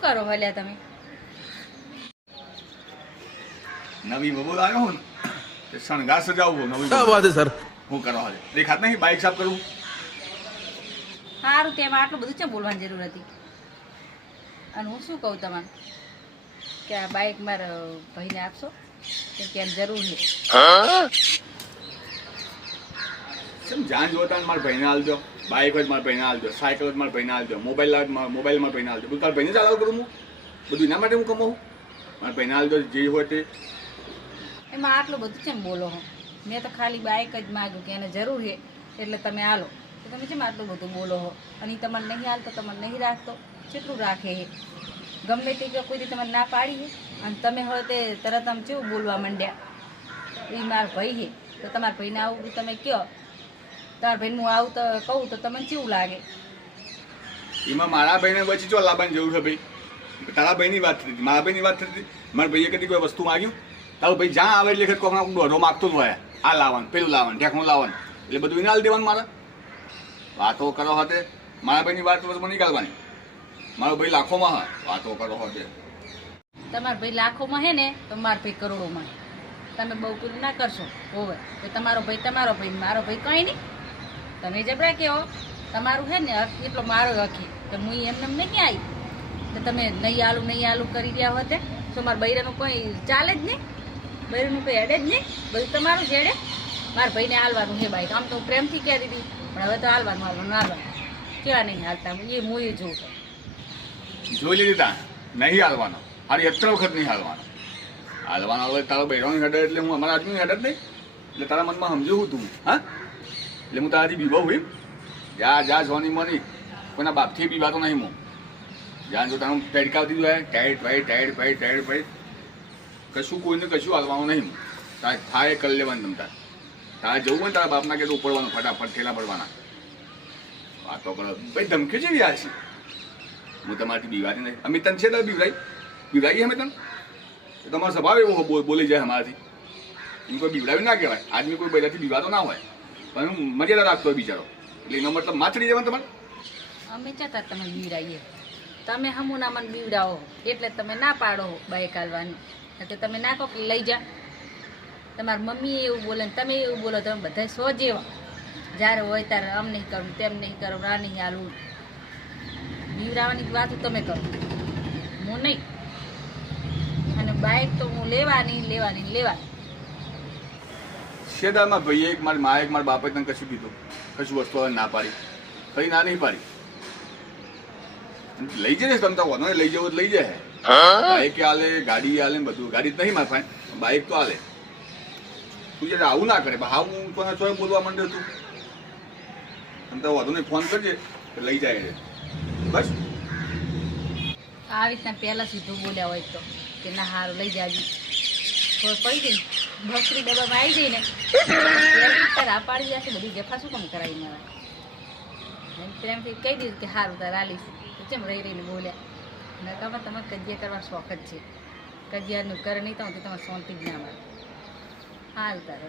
શું કરો હલ્યા તમે? નવી બબો આવ્યો હું ને શણગાર સજાવું નવી શું વાત છે સર? હું કરો હાલે. દેખાત નહીં બાઇક સાફ કરું. સારું તેમાં આટલું બધું છે બોલવાની જરૂર હતી? અને હું શું કહું તમારે? કે આ બાઇક મારા ભાઈને આપશો? કેમ જરૂર નહીં કેમ જાન જોતા મારા ભાઈને હાલ દો બાઇક જ મારા ભાઈને હાલ દો સાયકલ જ મારા ભાઈને હાલ દો મોબાઈલ મોબાઈલ મારા ભાઈને હાલ બધું તારા ભાઈને ચાલુ કરું હું? બધું એના માટે હું કમાવું? મારા ભાઈને હાલ દો જે હોય તે. એમાં આટલું બધું કેમ બોલો હું? મેં તો ખાલી બાઇક જ માગ્યું કે એને જરૂર છે એટલે તમે હાલો તો તમે કેમ આટલું બધું બોલો હો? અને તમારે નહીં હાલતો, તમારે નહીં રાખતો, કેટલું રાખે છે ગમે તે કોઈ રીતે તમારે ના પાડી અને તમે હવે તે તરત આમ કેવું બોલવા માંડ્યા? એ મારા ભાઈ છે તો તમારા ભાઈને આવું તમે કહો તારા ભાઈ હું આવું તો કહું તો તમને કેવું લાગે? એમાં મારા ભાઈને બચી ચો લાવવાની જરૂર છે ભાઈ? તારા ભાઈની વાત થતી મારા ભાઈની વાત થતી મારા ભાઈએ કદી કોઈ વસ્તુ માગ્યું? તારો ભાઈ જ્યાં આવે એટલે કોઈ હમણાં દોઢો માગતો જ હોય. આ લાવવાનું પેલું લાવવાનું ઢેકણું લાવવાનું. એટલે બધું વિના હાલ દેવાનું મારે. વાતો કરો હતે મારા ભાઈની વાત વચમાં નીકળવાની. મારો ભાઈ લાખોમાં હા. વાતો કરો હતે તમારા ભાઈ લાખોમાં હે ને તો મારા ભાઈ કરોડોમાં તમે બહુ ના કરશો હોવે. તો તમારો ભાઈ તમારો ભાઈ મારો ભાઈ કંઈ નહીં. તમે જબરા કહો, તમારું હે ને એટલો મારો હકી તો હું એમને એમ નહીં આવી તો તમે નહીં આલું નહીં આલું કરી રહ્યા હોતે તો મારા બૈરાનું કોઈ ચાલે જ નહીં? બૈરાનું કોઈ હેડે જ નહીં? બધું તમારું જ હેડે? મારા ભાઈને હાલવાનું છે બાઈક, આમ તો હું પ્રેમથી કહી દીધી, પણ હવે તો હાલવાનું હાલવાનું હાલવાનું કેવા નહીં હાલતા? એ હું એ જોઉં. જોઈ લીધી નહીં હાલવાનો. હારી અત્ર વખત નહીં હાલવાનો. હાલવાનો હવે તારો બૈરાનું હેડે એટલે હું અમારા આદમી જ નહીં? એટલે તારા મનમાં સમજવું હું તું, હા? એટલે હું તારાથી બીવો હું જા જા, સોની મની. કોઈના બાપથી બીવાતો નહીં હું. જ્યાં જો તારું તડકાવતી જ હોય ટાઈટ ભાઈ ટાઈટ ભાઈ ટાઈટ ભાઈ. કશું કોઈને કશું હાલવાનું નહીં તારે થાય કરી લેવાનું તમ તાર. તારે જવું હોય તારા બાપના કે ઉપડવાનું, ફટાફટ ઠેલા પડવાના વાતો કરો. ભાઈ ધમકી જેવી આ છે. હું તમારાથી બીવાતી નહીં. અમે તન છે તારે બીવરાઈ? બીવરાઈએ અમે તને? તમારો સ્વભાવ એવો બોલી જાય અમારાથી. એમ કોઈ બીવડાવી ના કહેવાય. આદમી કોઈ બધાથી બીવાતો ના હોય. પણ હું મર્યાદા રાખતો હોય બિચારો. એટલે એનો મતલબ માછડી જવાનું તમારે? અમે ચાતા તમે બીવડાવીએ તમે હમુના મને બીવડાવો, એટલે તમે ના પાડો બાઈક હાલવાની એટલે તમે ના કહો કે લઈ જા. તમારી મમ્મી એવું બોલે ને તમે એવું બોલો, તમે બધા સો જેવા. જ્યારે હોય ત્યારે આમ નહીં કરવું તેમ નહીં કરવું આ નહીં હાલવું બીવડાવવાની વાત તમે કરો. હું નહીં. અને બાઈક તો હું લેવાની લેવાની ને લેવાની શેદામાં ભાઈએ એક મારી મા એક મારા બાપે તને કશું કીધું. કશું વસ્તુ હવે ના પાડી. કઈ ના નહીં પાડી. લઈ જશે તમે તો વધુ લઈ જવું તો લઈ જાય બાઈક હાલે ગાડી હાલે બધું. ગાડી નહીં મારે ફાઈન બાઈક તો હાલે. તું જયારે આવું ના કરે હા હું તને છો બોલવા માંડ્યો તું તમે તો વધુ નહીં ફોન કરજે લઈ જાય છે. બસ. આ રીતના પહેલાં સીધું બોલ્યા હોય તો કે ના હારું લઈ જાજી. પડી ગઈ? બકરી ડબ્બામાં આવી જઈને તારા પાડી જશે બધી જફા શું કામ કરાવીને આવે પ્રેમથી કહી દીધું કે સારું તારે આલીશ. કેમ રહી રહીને બોલ્યા? નકામાં તમે કજિયા કરવા શોખ જ છે. કજિયાનું કરે નહીં તો તમારે શાંતિ જ ના મળે હાલ તારે